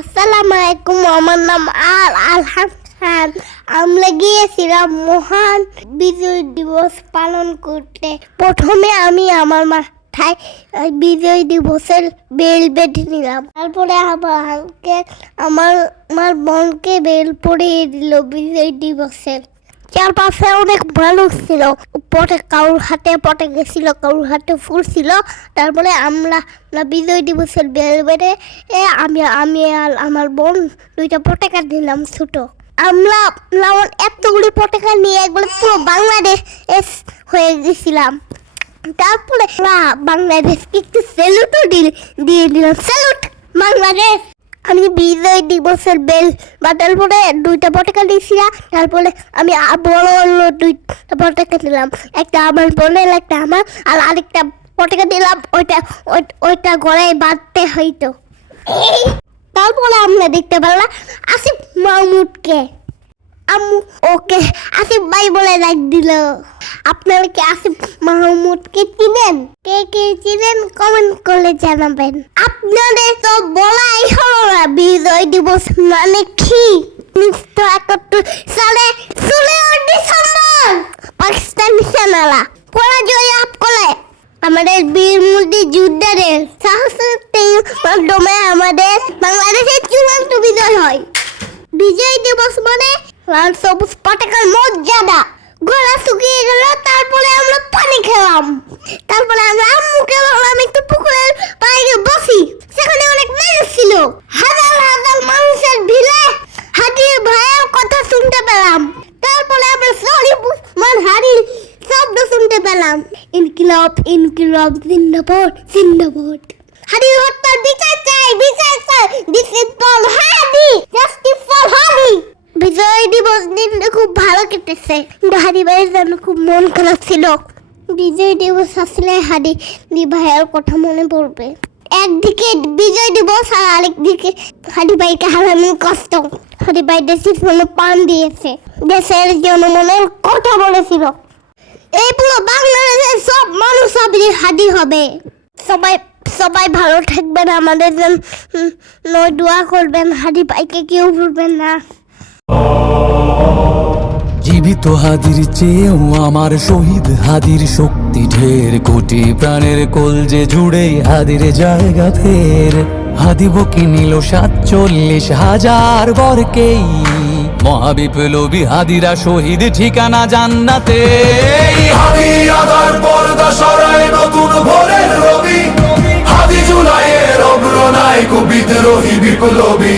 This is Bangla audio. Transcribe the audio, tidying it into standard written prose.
আসসালামু আলাইকুম, আমার নাম আলহাম খান। আমরা গিয়েছিলাম মহান বিজয় দিবস পালন করতে। প্রথমে আমি আমার মাথায় বিজয় দিবসের বেল বেঁধে নিলাম। তারপরে আমার বোনকে বেল পরিয়ে দিল বিজয় দিবসের। চারপাশে অনেক মানুষ ছিল। পটে কারোর হাতে পটে গেছিল, কারোর হাতে ফুল ছিল। তারপরে আমরা বিজয় দিবসের বেল বেড়ে আমি আর আমার বোন দুইটা পটাকা দিলাম ছোট। আমরা এতগুলি পটাকা নিয়ে একবার পুরো বাংলাদেশ হয়ে গেছিলাম। তারপরে বাংলাদেশকে একটু স্যালুটও দিয়ে দিলাম, স্যালুট বাংলাদেশ। আমি বিজয় দিবসের বেল বাটার পরে দুইটা পটাকা দিয়েছিলাম। তারপরে আমি বড় দুইটা পটাকা দিলাম, একটা আমার বোনের, একটা আমার, আর আরেকটা পটাকা দিলাম ওইটা গলায় বাঁধতে হইতো। তারপরে আমরা দেখতে পেলাম আসিফ মাহমুদকে। আম্মু ওকে আসিফ ভাই বলে ডাক দিল। আপনারা কি আসিফ মাহমুদকে চিনেন? কে কে চিনেন কমেন্ট করে জানাবেন। আপনাদের তো বলাই হলো না বিজয় দিবস মানে কি। 1971 সালে 16 ডিসেম্বর পাকিস্তানি সেনারা পরাজয় লাভ করে আমাদের বীর মুক্তি যোদ্ধাদের সাহসের মাধ্যমে আমাদের বাংলাদেশের চূড়ান্ত বিজয় হয়। বিজয় দিবস মানে লাল সবুজ পতাকার মর্যাদা। গলা শুকিয়ে গেল, তারপরে আমরা পানি খেলাম। তারপরে আমরা আম্মুকে বললাম একটু পুকুরের পাড়ে বসি। সেখানে অনেক মানুষ ছিল, হাজার হাজার মানুষের ভিড়ে হাতির ভয়ের কথা শুনতে পেলাম। তারপরে আমরা সলিমান হারির শব্দ শুনতে পেলাম, ইনকিলাব ইনকিলাব জিন্দাবাদ জিন্দাবাদ। হাদির হত্যার বিচার চাই, বিচার চাই। This is for Hadi, justice for Hadi. Bijoy Dibosh দিনটা খুব ভালো কেটেছে, কিন্তু হাদি ভাইয়ের জন্য খুব মন খারাপ ছিল। বিজয় দিবস আসলে হাদি ভাইয়ের কথা মনে পড়বে। একদিকে বিজয় দিবস আর আরেকদিকে হাদি ভাইকে হারানোর কষ্ট। হাদি ভাই দেশের জন্য প্রাণ দিয়েছে, দেশের জনগণের কথা বলেছিল। এই পুরো বাংলাদেশের সব মানুষ হাদি হবে। সবাই ভালো থাকবেন, আমাদের জন্য দোয়া করবেন। হাদি ভাইকে কেউ ভুলবেন না। জীবিত হাদির চেয়েও আমার শহীদ হাদির শক্তি ঢের। কোটি প্রাণের কলজে জুড়ে হাদির জায়গা ফের। হাদি বকি নিল 47,000 বরকেই। মহাবিপ্লবী হাদিরা শহীদ, ঠিকানা জান্নাতে। হাদি আধার পর্দা সরায় নতুন ভোরের রবি। হাদি জুলাইয়ের অগ্রনায়ক বিদ্রোহী বিপ্লবী।